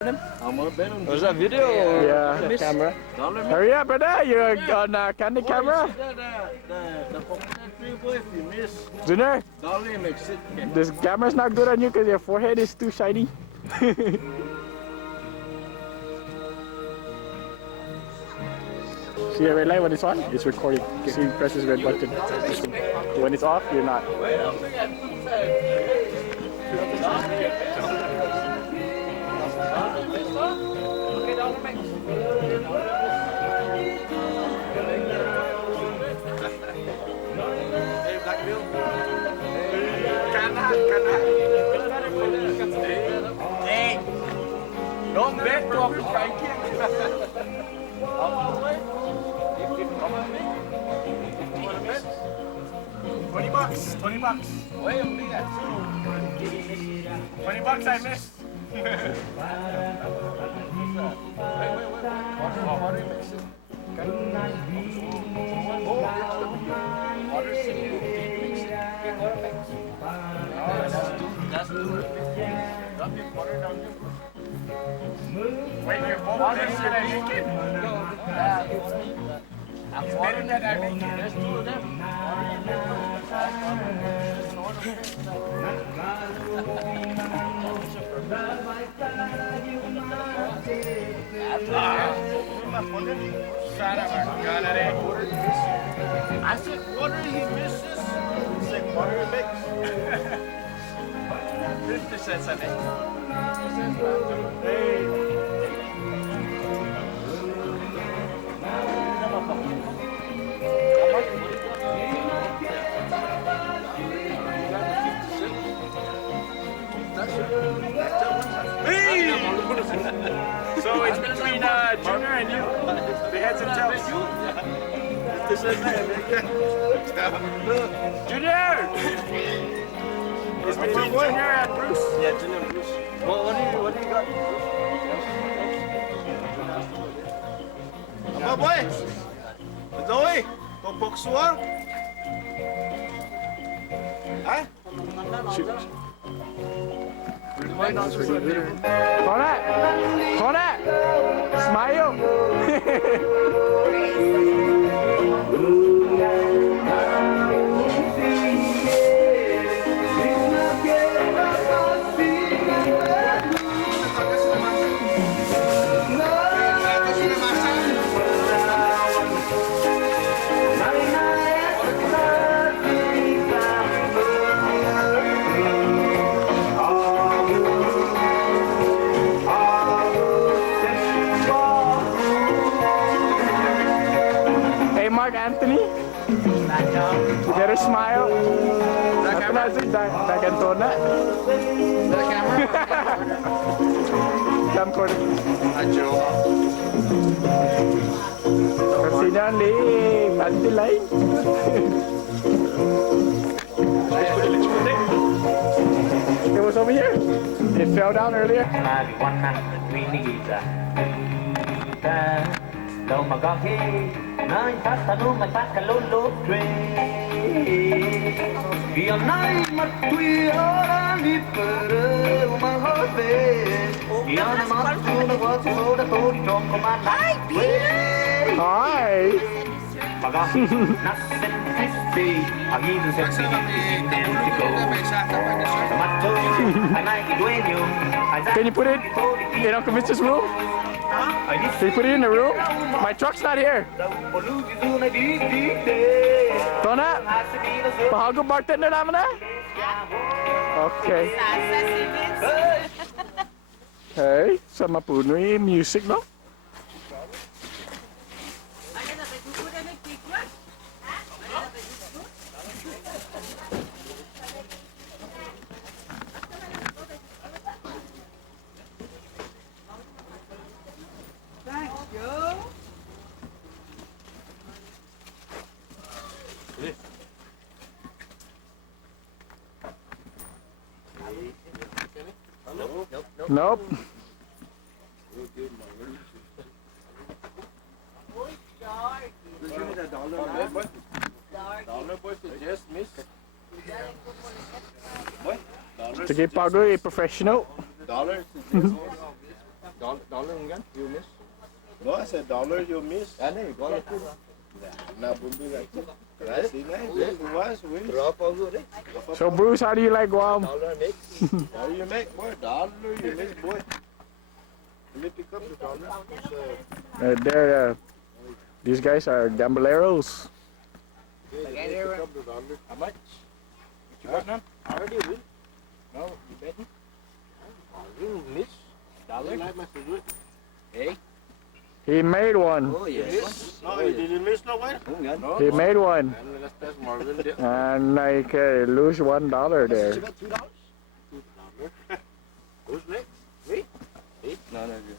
Was that video? Yeah, the camera. Hurry up, brother. You're on candy camera. Junior, this camera's not good on you because your forehead is too shiny. See the red light when it's on? It's recording. See, press this red button. When it's off, you're not. Don't bet off the strike. $20. $20. Wait, only that. $20 I missed. Wait. Water mix it. Water city. That's the drop your water down here. Wait, your boat is going to make it? It's better than I make it. There's two of them. I said water, he misses. He said water mix. 50 cents I make. So it's between Junior and you, the heads and tails. Junior! It's between Junior and Bruce. Yeah, Junior and Bruce. What do you got? Apa boy? Betul weh? Kau poksuang? Hah? Konak! Konak! Smile! Mark Anthony, you better smile. Apa lagi? Dagantona. The camera? Camcorder. Ajo. Kasih ni panti lain. It was over here. It fell down earlier. Đâu mà có khi nói phát ta nu mày phát cả lô lô thuê vì hôm nay mặt tuy ở đi bờ mà hết về vì hôm nay mặt tuy nó có số đã tốt trong công an lại Hi. mà có nothing crispy ở ghi từ sexy identical mặt tôi anh này thì đuôi nhiều Can you put it in Uncle Vince's room? Can you put it in the room? My truck's not here. Tona, bahago bartender naman na? Okay. Hey, sama puno yung music, no? Nope. Sige, Pago, a professional. dollar kan? You miss? No, I said dollar you miss. Ano, dollar tu. Nah, bumbu lagi. Sini aja, luas, weh. Berapa tu ni? So Bruce, how do you like Guam? Dollar make. How you make, boy? Dollar you miss, boy. Let me pick up the dollar. These guys are gambleros. Pick up the dollar. How much? You got none? Already win. No, you betting? You miss. Dollar? Like my favorite. Hey. He made one. Oh yes. No, you didn't miss no way. No. He made one. And that's Marvin. Did. And like lose $1 there. You got $2? Who's next? No, no, you.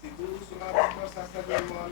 Siguro sumabot mo sasabihin mo.